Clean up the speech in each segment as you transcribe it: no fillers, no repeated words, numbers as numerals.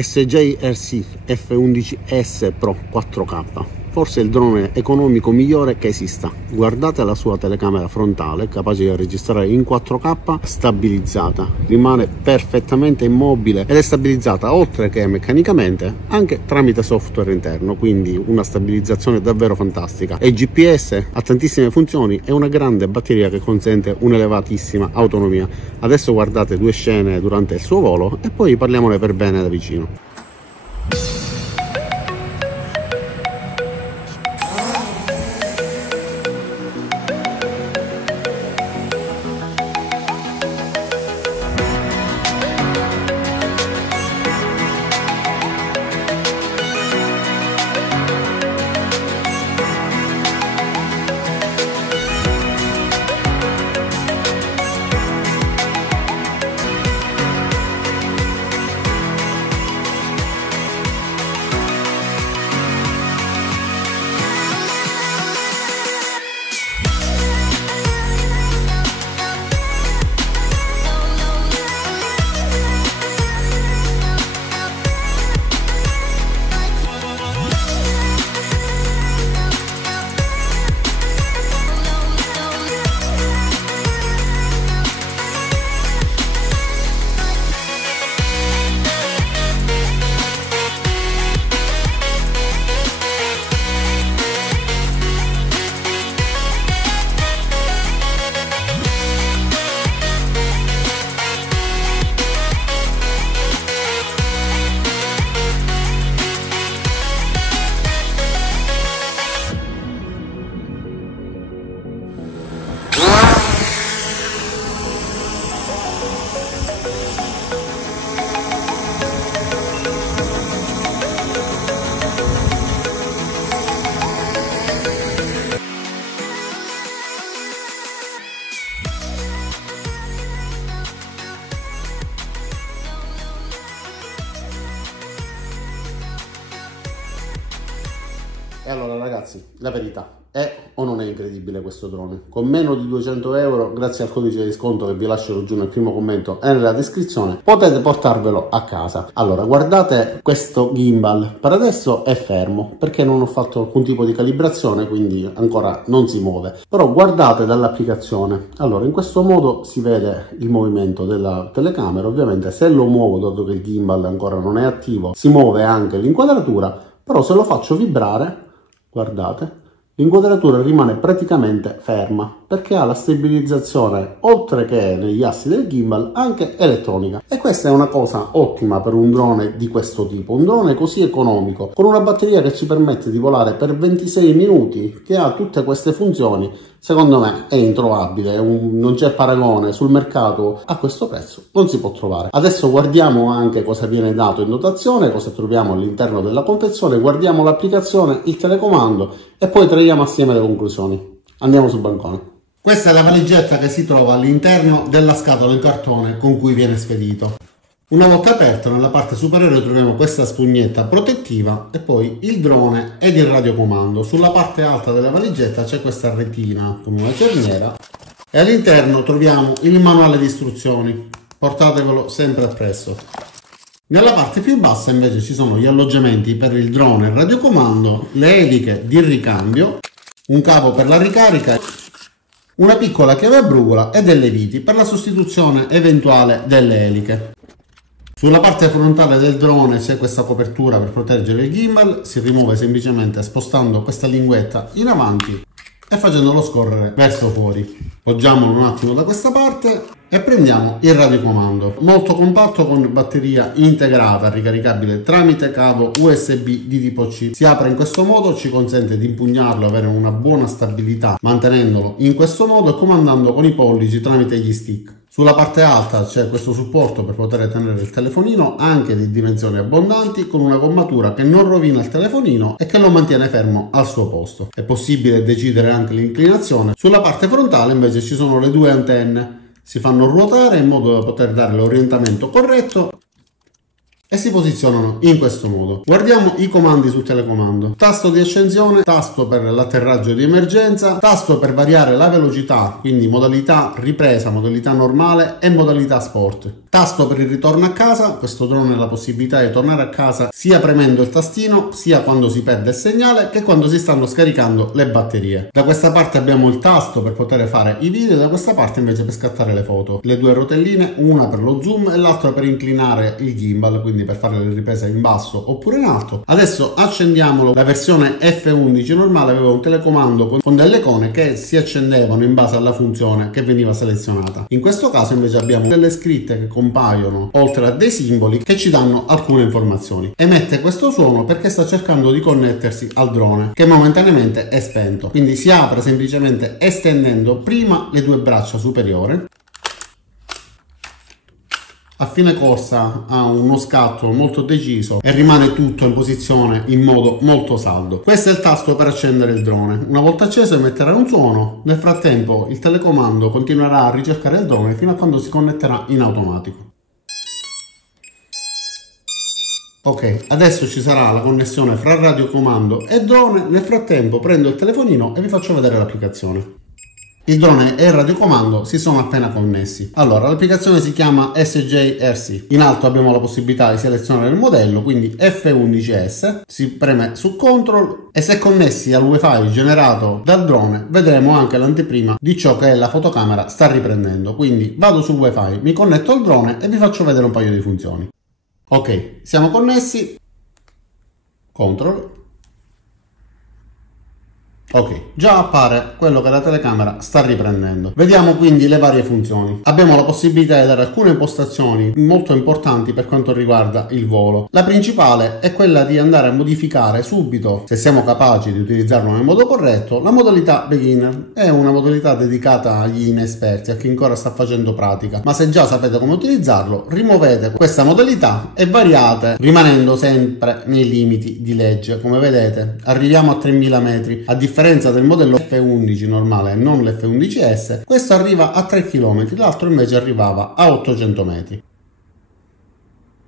SJ Airseek F11S Pro 4K, forse il drone economico migliore che esista. Guardate la sua telecamera frontale, capace di registrare in 4K, stabilizzata, rimane perfettamente immobile ed è stabilizzata oltre che meccanicamente anche tramite software interno, quindi una stabilizzazione davvero fantastica. E il GPS ha tantissime funzioni e una grande batteria che consente un'elevatissima autonomia. Adesso guardate due scene durante il suo volo e poi parliamone per bene da vicino. E allora ragazzi, la verità, è o non è incredibile questo drone? Con meno di 200 euro, grazie al codice di sconto che vi lascerò giù nel primo commento e nella descrizione, potete portarvelo a casa. Allora, guardate questo gimbal, per adesso è fermo, perché non ho fatto alcun tipo di calibrazione, quindi ancora non si muove. Però guardate dall'applicazione, allora in questo modo si vede il movimento della telecamera. Ovviamente se lo muovo, dato che il gimbal ancora non è attivo, si muove anche l'inquadratura, però se lo faccio vibrare, guardate, l'inquadratura rimane praticamente ferma perché ha la stabilizzazione, oltre che negli assi del gimbal, anche elettronica. E questa è una cosa ottima per un drone di questo tipo, un drone così economico, con una batteria che ci permette di volare per 26 minuti, che ha tutte queste funzioni. Secondo me è introvabile, non c'è paragone sul mercato, a questo prezzo non si può trovare. Adesso guardiamo anche cosa viene dato in dotazione, cosa troviamo all'interno della confezione, guardiamo l'applicazione, il telecomando e poi traiamo assieme le conclusioni. Andiamo sul bancone. Questa è la valigetta che si trova all'interno della scatola in cartone con cui viene spedito. Una volta aperto, nella parte superiore troviamo questa spugnetta protettiva e poi il drone ed il radiocomando. Sulla parte alta della valigetta c'è questa retina con una cerniera e all'interno troviamo il manuale di istruzioni. Portatevelo sempre appresso. Nella parte più bassa invece ci sono gli alloggiamenti per il drone e il radiocomando, le eliche di ricambio, un cavo per la ricarica, una piccola chiave a brugola e delle viti per la sostituzione eventuale delle eliche. Sulla parte frontale del drone c'è questa copertura per proteggere il gimbal, si rimuove semplicemente spostando questa linguetta in avanti e facendolo scorrere verso fuori. Poggiamolo un attimo da questa parte e prendiamo il radiocomando, molto compatto con batteria integrata ricaricabile tramite cavo USB di tipo C. Si apre in questo modo, ci consente di impugnarlo, avere una buona stabilità mantenendolo in questo modo e comandando con i pollici tramite gli stick. Sulla parte alta c'è questo supporto per poter tenere il telefonino, anche di dimensioni abbondanti, con una gommatura che non rovina il telefonino e che lo mantiene fermo al suo posto. È possibile decidere anche l'inclinazione. Sulla parte frontale invece ci sono le due antenne, si fanno ruotare in modo da poter dare l'orientamento corretto e si posizionano in questo modo. Guardiamo i comandi sul telecomando: tasto di accensione, tasto per l'atterraggio di emergenza, tasto per variare la velocità, quindi modalità ripresa, modalità normale e modalità sport, tasto per il ritorno a casa. Questo drone ha la possibilità di tornare a casa sia premendo il tastino, sia quando si perde il segnale che quando si stanno scaricando le batterie. Da questa parte abbiamo il tasto per poter fare i video, da questa parte invece per scattare le foto, le due rotelline, una per lo zoom e l'altra per inclinare il gimbal, quindi per fare le riprese in basso oppure in alto. Adesso accendiamolo. La versione F11 normale aveva un telecomando con delle icone che si accendevano in base alla funzione che veniva selezionata. In questo caso invece abbiamo delle scritte che compaiono oltre a dei simboli che ci danno alcune informazioni. Emette questo suono perché sta cercando di connettersi al drone, che momentaneamente è spento, quindi si apre semplicemente estendendo prima le due braccia superiori. A fine corsa ha uno scatto molto deciso e rimane tutto in posizione in modo molto saldo. Questo è il tasto per accendere il drone. Una volta acceso emetterà un suono. Nel frattempo il telecomando continuerà a ricercare il drone fino a quando si connetterà in automatico. Ok, adesso ci sarà la connessione fra radiocomando e drone. Nel frattempo prendo il telefonino e vi faccio vedere l'applicazione. Il drone e il radiocomando si sono appena connessi. Allora, l'applicazione si chiama SJRC. In alto abbiamo la possibilità di selezionare il modello, quindi F11S. Si preme su Control e se connessi al Wi-Fi generato dal drone vedremo anche l'anteprima di ciò che la fotocamera sta riprendendo. Quindi vado sul Wi-Fi, mi connetto al drone e vi faccio vedere un paio di funzioni. Ok, siamo connessi. Control. Ok, già appare quello che la telecamera sta riprendendo. Vediamo quindi le varie funzioni. Abbiamo la possibilità di dare alcune impostazioni molto importanti per quanto riguarda il volo. La principale è quella di andare a modificare subito, se siamo capaci di utilizzarlo nel modo corretto, la modalità beginner. È una modalità dedicata agli inesperti, a chi ancora sta facendo pratica, ma se già sapete come utilizzarlo, rimuovete questa modalità e variate rimanendo sempre nei limiti di legge. Come vedete arriviamo a 3000 metri, a differenza del modello F11 normale e non l'F11S. Questo arriva a 3 km, l'altro invece arrivava a 800 metri.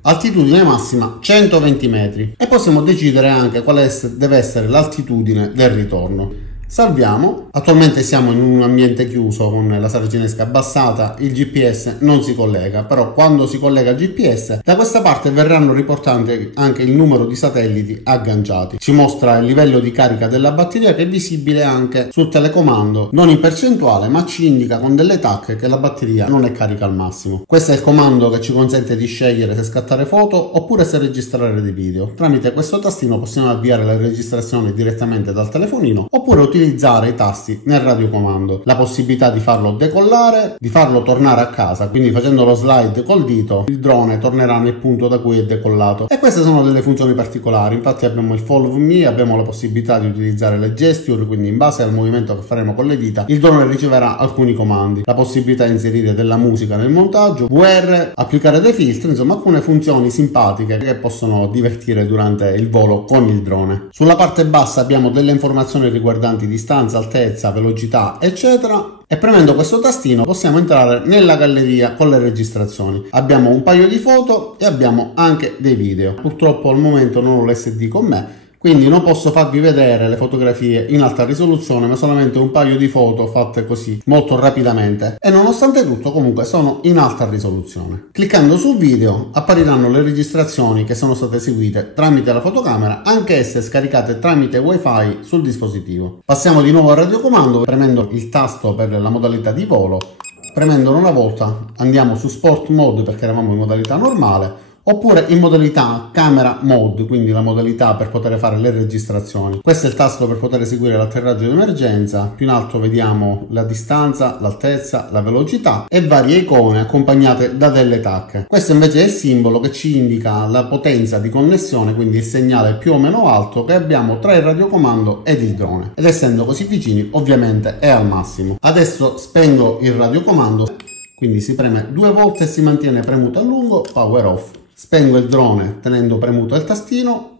Altitudine massima 120 metri e possiamo decidere anche quale deve essere l'altitudine del ritorno. Salviamo. Attualmente siamo in un ambiente chiuso con la saracinesca abbassata, il GPS non si collega, però quando si collega il GPS da questa parte verranno riportati anche il numero di satelliti agganciati. Ci mostra il livello di carica della batteria che è visibile anche sul telecomando, non in percentuale ma ci indica con delle tacche che la batteria non è carica al massimo. Questo è il comando che ci consente di scegliere se scattare foto oppure se registrare dei video. Tramite questo tastino possiamo avviare la registrazione direttamente dal telefonino oppure utilizzare i tasti nel radiocomando, la possibilità di farlo decollare, di farlo tornare a casa, quindi facendo lo slide col dito il drone tornerà nel punto da cui è decollato. E queste sono delle funzioni particolari. Infatti abbiamo il Follow Me, abbiamo la possibilità di utilizzare le gesture, quindi in base al movimento che faremo con le dita il drone riceverà alcuni comandi, la possibilità di inserire della musica nel montaggio, VR, applicare dei filtri, insomma alcune funzioni simpatiche che possono divertire durante il volo con il drone. Sulla parte bassa abbiamo delle informazioni riguardanti distanza, altezza, velocità, eccetera. E premendo questo tastino possiamo entrare nella galleria con le registrazioni. Abbiamo un paio di foto e abbiamo anche dei video. Purtroppo al momento non ho l'SD con me, quindi non posso farvi vedere le fotografie in alta risoluzione, ma solamente un paio di foto fatte così molto rapidamente, e nonostante tutto comunque sono in alta risoluzione. Cliccando sul video appariranno le registrazioni che sono state eseguite tramite la fotocamera, anch'esse scaricate tramite Wi-Fi sul dispositivo. Passiamo di nuovo al radiocomando premendo il tasto per la modalità di volo. Premendolo una volta andiamo su Sport Mode perché eravamo in modalità normale, oppure in modalità camera mode, quindi la modalità per poter fare le registrazioni. Questo è il tasto per poter eseguire l'atterraggio di emergenza. Più in alto vediamo la distanza, l'altezza, la velocità e varie icone accompagnate da delle tacche. Questo invece è il simbolo che ci indica la potenza di connessione, quindi il segnale più o meno alto che abbiamo tra il radiocomando ed il drone, ed essendo così vicini ovviamente è al massimo. Adesso spengo il radiocomando, quindi si preme 2 volte e si mantiene premuto a lungo, power off. Spengo il drone tenendo premuto il tastino,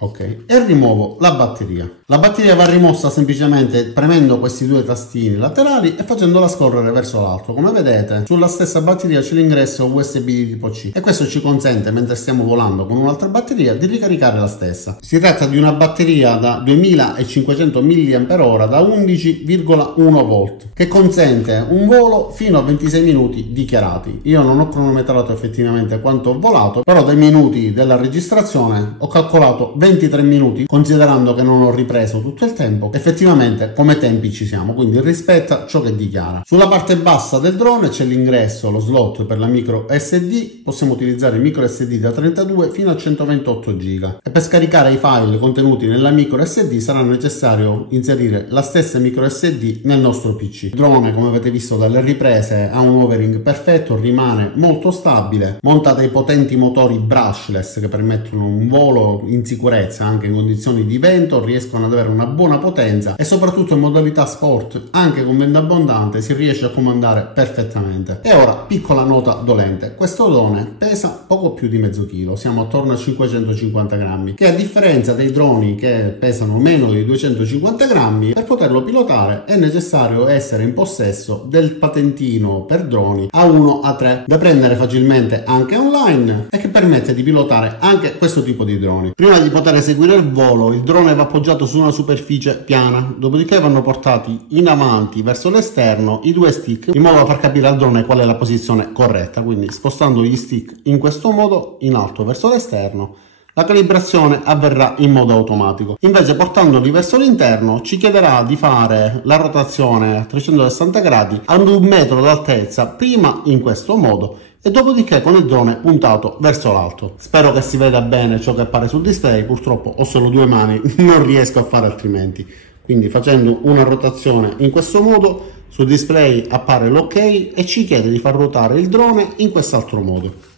Ok, e rimuovo la batteria. La batteria va rimossa semplicemente premendo questi due tastini laterali e facendola scorrere verso l'alto. Come vedete, sulla stessa batteria c'è l'ingresso USB di tipo C e questo ci consente, mentre stiamo volando con un'altra batteria, di ricaricare la stessa. Si tratta di una batteria da 2500 mAh da 11,1 volt che consente un volo fino a 26 minuti dichiarati. Io non ho cronometrato effettivamente quanto ho volato, però dai minuti della registrazione ho calcolato 23 minuti, considerando che non ho ripreso tutto il tempo. Effettivamente come tempi ci siamo, quindi rispetta ciò che dichiara. Sulla parte bassa del drone c'è l'ingresso, lo slot per la micro SD. Possiamo utilizzare micro SD da 32 fino a 128 giga e per scaricare i file contenuti nella micro SD sarà necessario inserire la stessa micro SD nel nostro PC. Il drone, come avete visto dalle riprese, ha un overing perfetto, rimane molto stabile, monta dei potenti motori brushless che permettono un volo in sicurezza anche in condizioni di vento, riescono ad avere una buona potenza e soprattutto in modalità sport, anche con vento abbondante, si riesce a comandare perfettamente. E ora, piccola nota dolente, questo drone pesa poco più di mezzo chilo, siamo attorno a 550 grammi, che a differenza dei droni che pesano meno di 250 grammi, per poterlo pilotare è necessario essere in possesso del patentino per droni A1 A3 da prendere facilmente anche online e che permette di pilotare anche questo tipo di droni. Prima di poter eseguire il volo, il drone va appoggiato su una superficie piana, dopodiché vanno portati in avanti verso l'esterno i due stick in modo da far capire al drone qual è la posizione corretta, quindi spostando gli stick in questo modo in alto verso l'esterno la calibrazione avverrà in modo automatico. Invece portandoli verso l'interno ci chiederà di fare la rotazione a 360 gradi ad 1 metro d'altezza, prima in questo modo e dopodiché con il drone puntato verso l'alto. Spero che si veda bene ciò che appare sul display, purtroppo ho solo due mani, non riesco a fare altrimenti. Quindi facendo una rotazione in questo modo sul display appare l'ok e ci chiede di far ruotare il drone in quest'altro modo.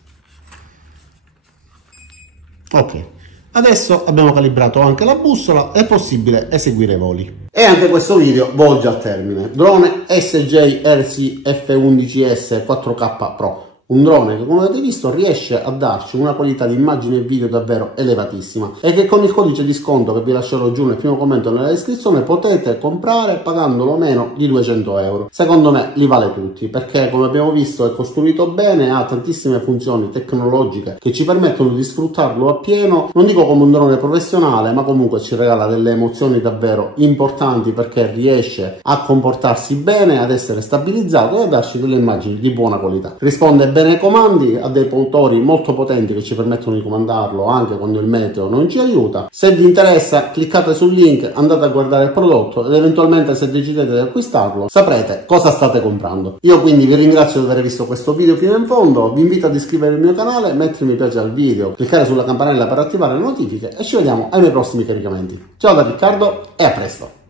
Ok, adesso abbiamo calibrato anche la bussola, è possibile eseguire i voli. E anche questo video volge al termine. Drone SJ-RC F11S 4K Pro. Un drone che, come avete visto, riesce a darci una qualità di immagine e video davvero elevatissima e che con il codice di sconto che vi lascerò giù nel primo commento nella descrizione potete comprare pagandolo meno di 200 euro. Secondo me li vale tutti perché, come abbiamo visto, è costruito bene, ha tantissime funzioni tecnologiche che ci permettono di sfruttarlo appieno, non dico come un drone professionale, ma comunque ci regala delle emozioni davvero importanti perché riesce a comportarsi bene, ad essere stabilizzato e a darci delle immagini di buona qualità. Risponde bene ai comandi, ha dei motori molto potenti che ci permettono di comandarlo anche quando il meteo non ci aiuta. Se vi interessa, cliccate sul link, andate a guardare il prodotto ed eventualmente, se decidete di acquistarlo, saprete cosa state comprando. Io quindi vi ringrazio di aver visto questo video fino in fondo, vi invito ad iscrivervi al mio canale, mettere mi piace al video, cliccare sulla campanella per attivare le notifiche e ci vediamo ai miei prossimi caricamenti. Ciao da Riccardo e a presto!